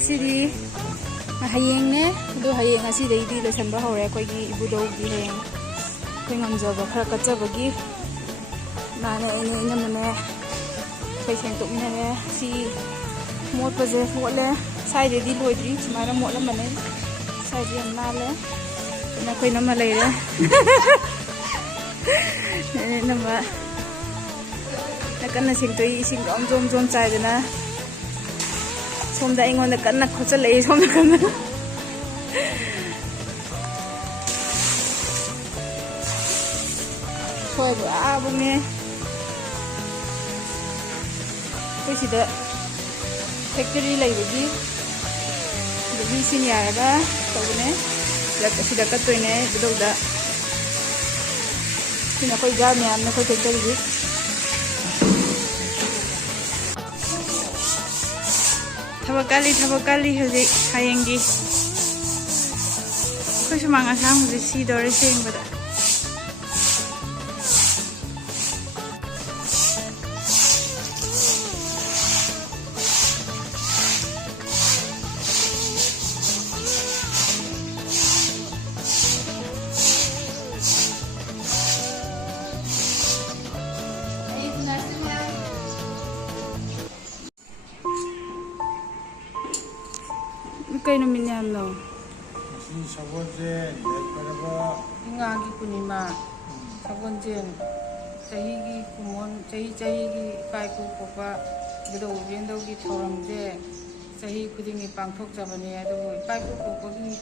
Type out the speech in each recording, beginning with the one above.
ngasidi hayengne do hayeng asidai loisanba hore akoigi ibudougi hayeng koi ngamjaba khara katjabagi nane ine mane koi sengtokminane si motpaje motle saidedi loidri sumara motla mane saidi yam nale na koi nama leire nama nakana singtoi ising jom jom chaidana somda ingon kanna khochalei somda kanna khoi bu abunge koi sida factory leibagi bi siniaraga tawne sida katoine budauda sina koi ga myam na koi factory Tabakali haji hayengi koi sumang asam haji si dore seng bada kay namin yan no. Sabonjen, daripada ingagi punima, sabonjen, cahigi kumon, cahigi paiku kopa, gedau bendogi thoramje, cahi kudingi pangthok jabani adu paiku kopagi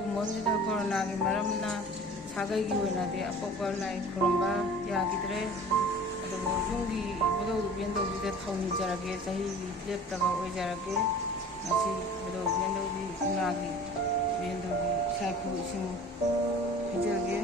kumon jida corona gi maramna sagai gi oina de apokar nai khuramba yagidre adu jungi gedau bendogi de thawni jarage cahi leptaba oi jarage asi gedau bendogi ingagi bendogi saiku sing hijage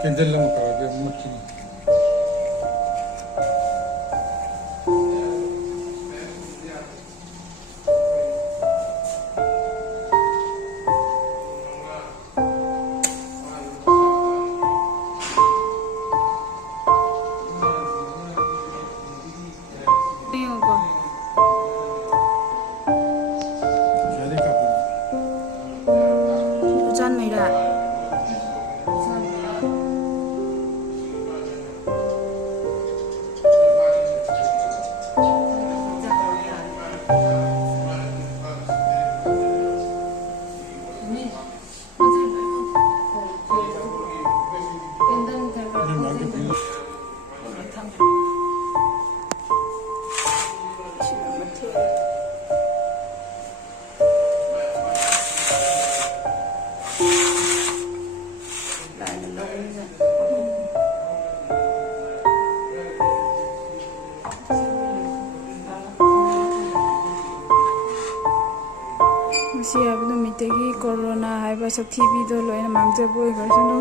Kendel lang para mungkin. ꯉꯁꯤ ꯍꯥꯏꯕ ꯅꯨꯃꯤꯠꯇꯒꯤ corona ꯍꯥꯏꯕ ꯁꯛꯊꯤꯕꯤꯗꯣ ꯂꯣꯏꯅ ꯃꯥꯡꯖꯕ ꯑꯣꯏꯈ꯭ꯔꯁꯅꯨ.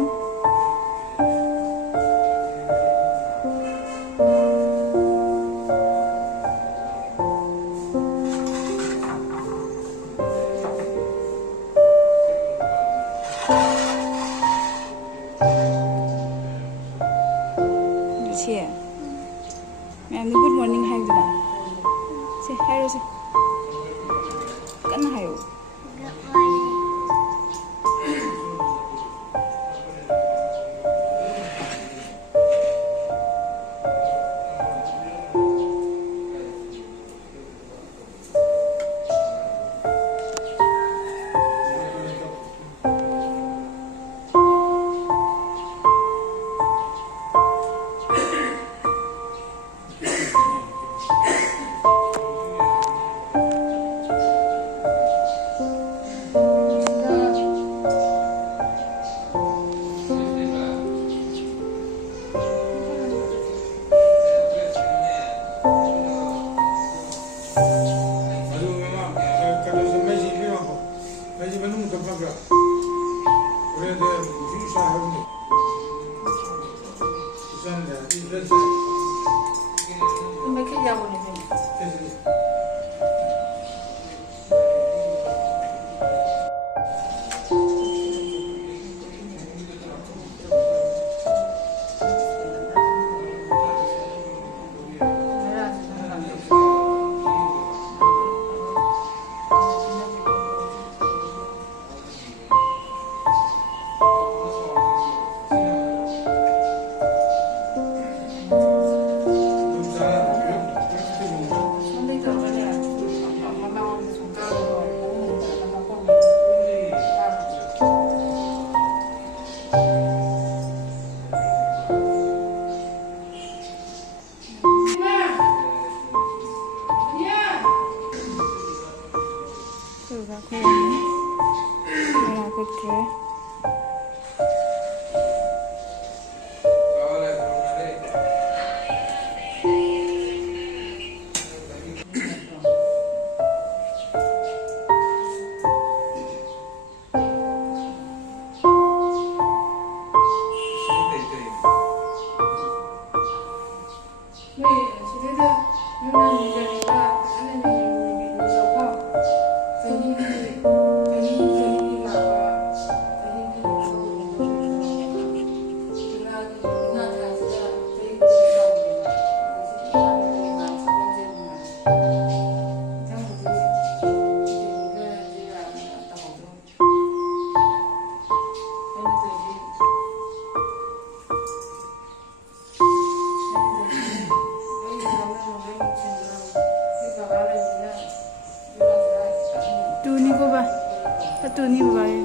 ꯁꯤ ꯃꯌꯥꯝꯗ good morning ꯍꯥꯏꯕꯗꯨꯅ ꯁꯤ ꯍꯥꯏꯔꯣꯁꯦ ꯀꯟꯅ ꯍꯥꯏꯌꯣ. Tuni babae.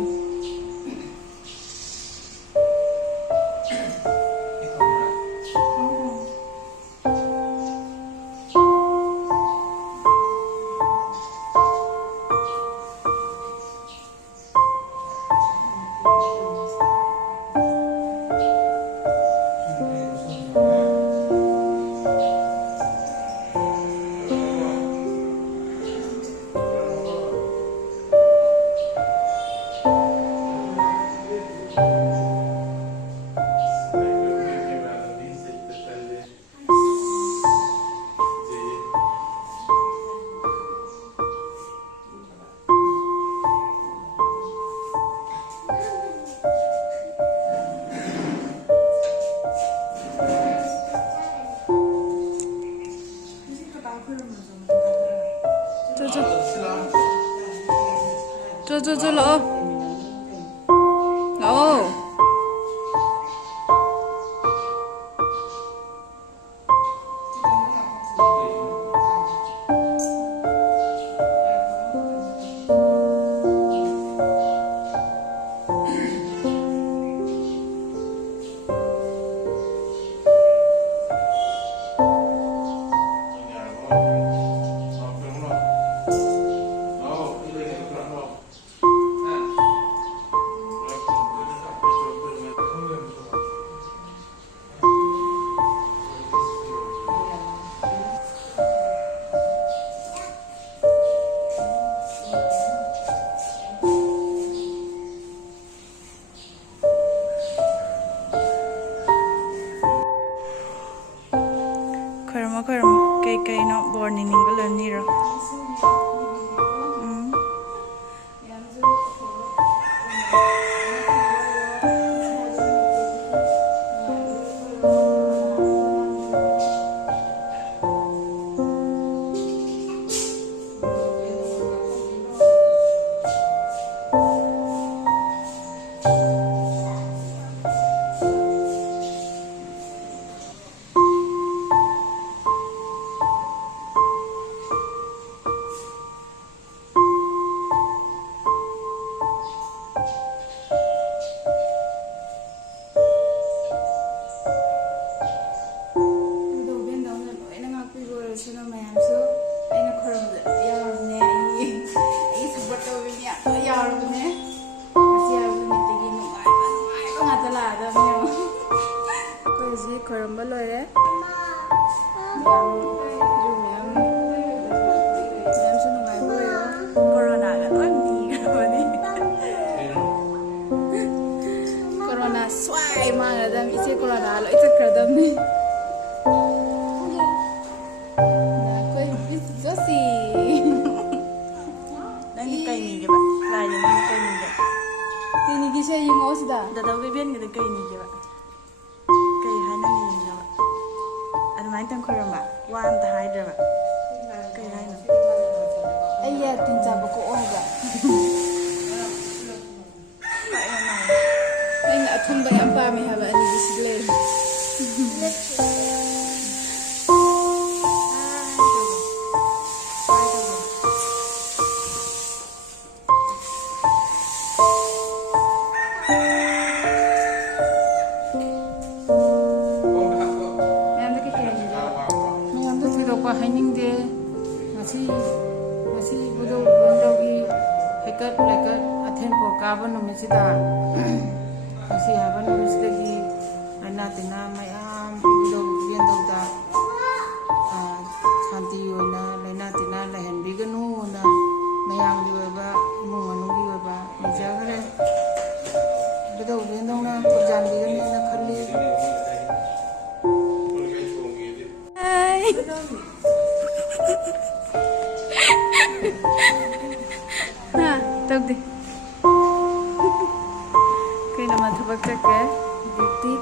저 넣어. 넣어. ꯑꯩꯅ ꯀꯩꯅꯤꯒꯦꯕ ꯂꯥꯏꯗ ꯅꯪ ꯀꯩꯅꯤꯒꯦ ꯀꯩꯅꯤꯒꯤꯁꯦ ꯌꯦꯡꯉꯛꯑꯣ ꯁꯤꯗ ꯗꯗꯧꯒꯤ ꯕꯦꯟꯒꯤꯗ ꯀꯩꯅꯤꯒꯦꯕ ꯀꯩ ꯍꯥꯏꯅ ꯌꯦꯡꯉꯕ ꯑꯗꯨꯃꯥꯏꯅ ꯇꯪ ꯈꯣꯏꯔꯝꯕ ꯋꯥ ꯑꯝꯇ ꯍꯥꯏꯗ꯭ꯔꯕ ꯀꯩ ꯍꯥꯏꯅꯣ ꯑꯩ ꯇꯤꯟ ꯆꯥꯕ ꯀꯣꯛꯑꯣ ꯍꯥꯏꯕ ꯑꯩꯅ ꯑꯊꯨꯝꯕ ꯌꯥꯝ ꯄꯥꯝꯃꯦ ꯍꯥꯏꯕ ꯑꯅꯤꯗꯤ ꯁꯤꯗ ꯂꯩꯔꯦ ꯃꯌꯥꯝꯗ ꯊꯣꯏꯗꯣꯛꯄ ꯍꯥꯏꯅꯤꯡꯗꯦ ꯉꯁꯤ ꯏꯕꯨꯙꯧ ꯏꯕꯦꯟꯗꯧꯒꯤ ꯍꯩꯀꯠ ꯂꯩꯀꯠ ꯑꯊꯦꯟꯄꯣꯠ ꯀꯥꯕ ꯅꯨꯃꯤꯠꯁꯤꯗ ꯉꯁꯤ ꯍꯥꯏꯕ ꯅꯨꯃꯤꯠꯁꯤꯗꯒꯤ ꯂꯥꯏꯅꯥ ꯇꯤꯟꯅꯥ ꯃꯌꯥꯝ ꯏꯕꯨꯙꯧ ꯏꯕꯦꯟꯗꯧꯗ ꯁꯥꯟꯇꯤ ꯑꯣꯏꯅ ꯂꯥꯏꯅꯥ ꯇꯤꯟꯅꯥ ꯂꯩꯍꯟꯕꯤꯒꯅꯨꯅ ꯃꯌꯥꯝꯒꯤ ꯑꯣꯏꯕ ꯏꯃꯨꯡ ꯃꯅꯨꯡꯒꯤ ꯑꯣꯏꯕ ꯅꯤꯖꯈ꯭ꯔꯦ ꯏꯕꯨꯙꯧ ꯏꯕꯦꯟꯗꯧꯅ ꯊꯧꯖꯥꯟꯕꯤꯒꯅꯤꯅ ꯈꯜꯂꯤ ꯇꯧꯗꯦ ꯀꯩꯅꯣ ꯃꯥ ꯊꯕꯛ ꯆꯠꯈ꯭ꯔꯦ ꯗ꯭ꯌꯨꯇꯤ